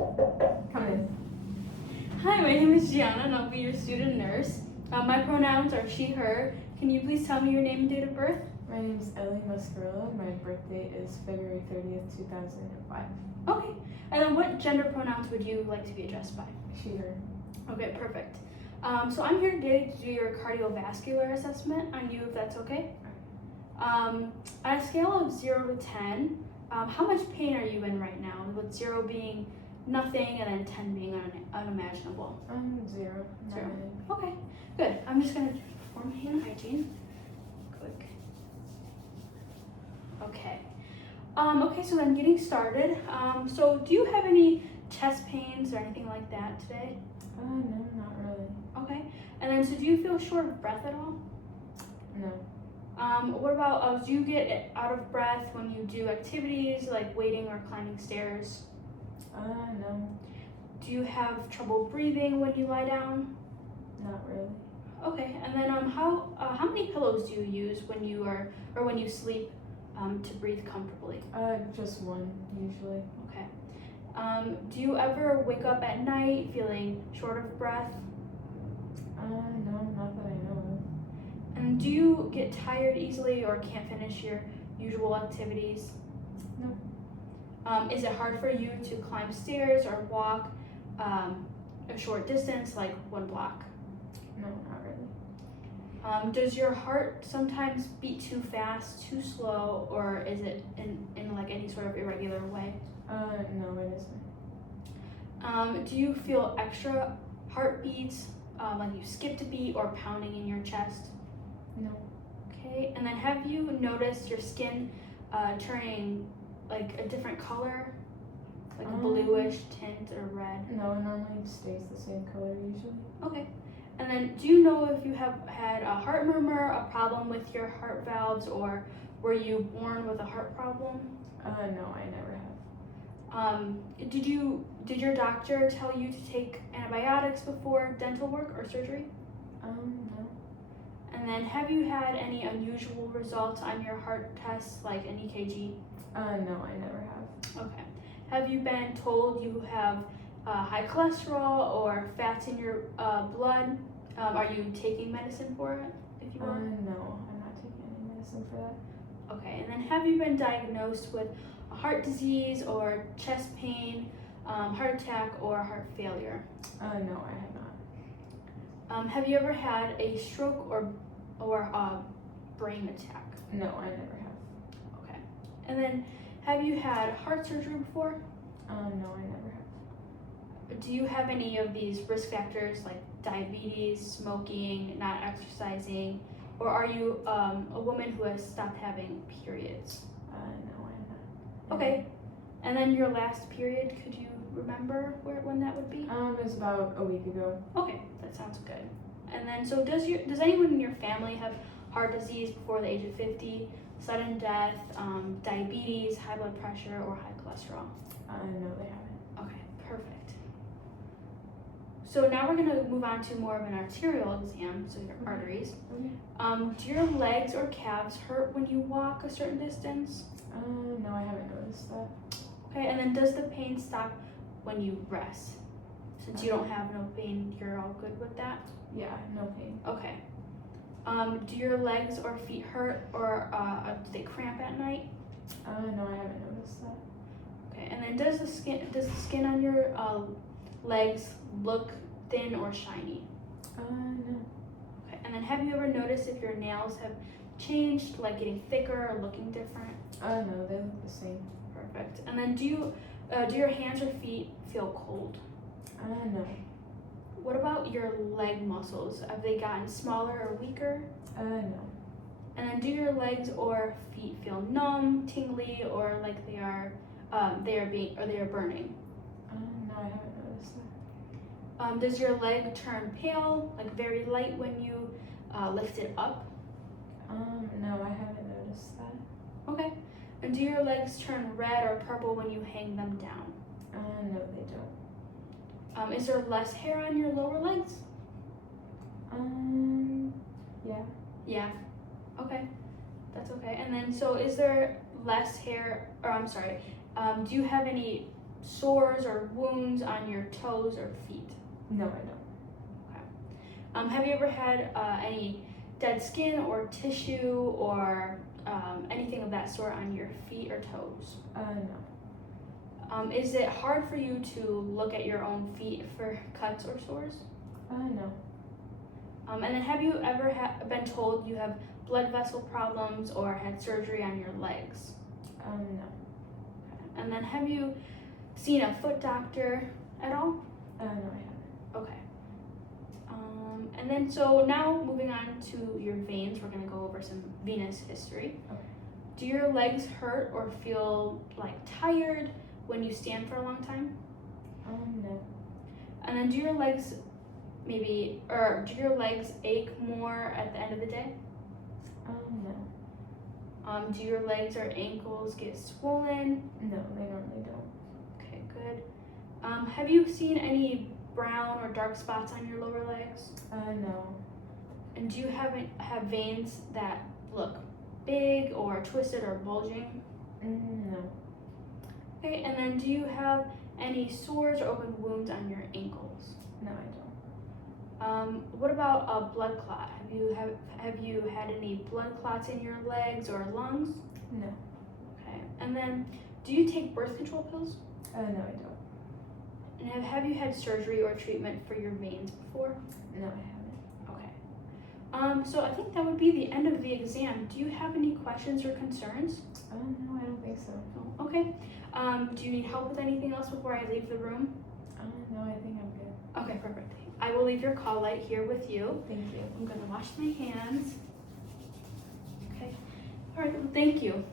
Come in. Hi, my name is Gianna and I'll be your student nurse. My pronouns are she, her. Can you please tell me your name and date of birth? My name is Ellie Mascarilla. My birthday is February 30th, 2005. Okay. And then what gender pronouns would you like to be addressed by? She, her. Okay, perfect. So I'm here today to do your cardiovascular assessment on you, if that's okay. On a scale of 0 to 10, how much pain are you in right now? With 0 being nothing and then 10 being unimaginable. 0. Zero. Okay, good. I'm just gonna perform hand hygiene. Quick. Okay. Okay, so then getting started. So do you have any chest pains or anything like that today? No, not really. Okay. And then, so do you feel short of breath at all? No. What about, do you get out of breath when you do activities like wading or climbing stairs? No. Do you have trouble breathing when you lie down? Not really. Okay, and then how many pillows do you use when you or when you sleep to breathe comfortably? Just one, usually. Okay. Do you ever wake up at night feeling short of breath? No, not that I know And do you get tired easily or can't finish your usual activities? No. Is it hard for you to climb stairs or walk a short distance, like 1 block? of. No, not really. Does your heart sometimes beat too fast, too slow, or is it in like any sort of irregular way? No, it isn't. Do you feel extra heartbeats, like you skipped a beat or pounding in your chest? No. Okay, and then have you noticed your skin turning like a different color, like a bluish tint or red? No, it normally stays the same color usually. Okay. And then do you know if you have had a heart murmur, a problem with your heart valves, or were you born with a heart problem? No, I never have. Did your doctor tell you to take antibiotics before dental work or surgery? No. And then have you had any unusual results on your heart tests, like an EKG? No, I never have. Okay. Have you been told you have high cholesterol or fats in your blood? Are you taking medicine for it, if you are? No, I'm not taking any medicine for that. Okay, and then have you been diagnosed with a heart disease or chest pain, heart attack, or heart failure? No, I have not. Have you ever had a stroke or a brain attack? No, I never have. Okay. And then have you had heart surgery before? No, I never have. Do you have any of these risk factors like diabetes, smoking, not exercising, or are you a woman who has stopped having periods? No, I have not. Okay. And then your last period, could you remember when that would be? It was about a week ago. Okay, that sounds good. And then, so does anyone in your family have heart disease before the age of 50, sudden death, diabetes, high blood pressure, or high cholesterol? No, they haven't. Okay, perfect. So now we're gonna move on to more of an arterial exam, so your arteries. Okay. Do your legs or calves hurt when you walk a certain distance? No, I haven't noticed that. Okay, and then does the pain stop when you rest? Since you don't have no pain, you're all good with that? Yeah, no pain. Okay. Do your legs or feet hurt or do they cramp at night? No, I haven't noticed that. Okay, and then does the skin on your legs look thin or shiny? No. Okay, and then have you ever noticed if your nails have changed, like getting thicker or looking different? No, they look the same. Perfect. And then do your hands or feet feel cold? No. What about your leg muscles? Have they gotten smaller or weaker? No. And then do your legs or feet feel numb, tingly, or like they are burning? No, I haven't noticed that. Does your leg turn pale, like very light when you lift it up? No, I haven't noticed that. Okay. And do your legs turn red or purple when you hang them down? No, they don't. Is there less hair on your lower legs? Yeah. Yeah. Okay. That's okay. And then, so is there less hair, or I'm sorry, do you have any sores or wounds on your toes or feet? No, I don't. Have you ever had any dead skin or tissue or anything of that sort on your feet or toes? No. Is it hard for you to look at your own feet for cuts or sores? No. And then have you ever been told you have blood vessel problems or had surgery on your legs? No. And then have you seen a foot doctor at all? No, I haven't. Okay. And then so now moving on to your veins, we're gonna go over some venous history. Okay. Do your legs hurt or feel like tired when you stand for a long time? No. And then do your legs do your legs ache more at the end of the day? No. Do your legs or ankles get swollen? No, they normally don't. Okay, good. Have you seen any brown or dark spots on your lower legs? No. And do you have veins that look big or twisted or bulging? No. Okay, and then do you have any sores or open wounds on your ankles? No, I don't. What about a blood clot? Have you had any blood clots in your legs or lungs? No. Okay, and then do you take birth control pills? No, I don't. And have you had surgery or treatment for your veins before? No, I haven't. Okay. So I think that would be the end of the exam. Do you have any questions or concerns? No, I don't think so. No? Okay. Do you need help with anything else before I leave the room? No, I think I'm good. Okay, perfect. I will leave your call light here with you. Thank you. I'm gonna wash my hands. Okay. All right, well, thank you.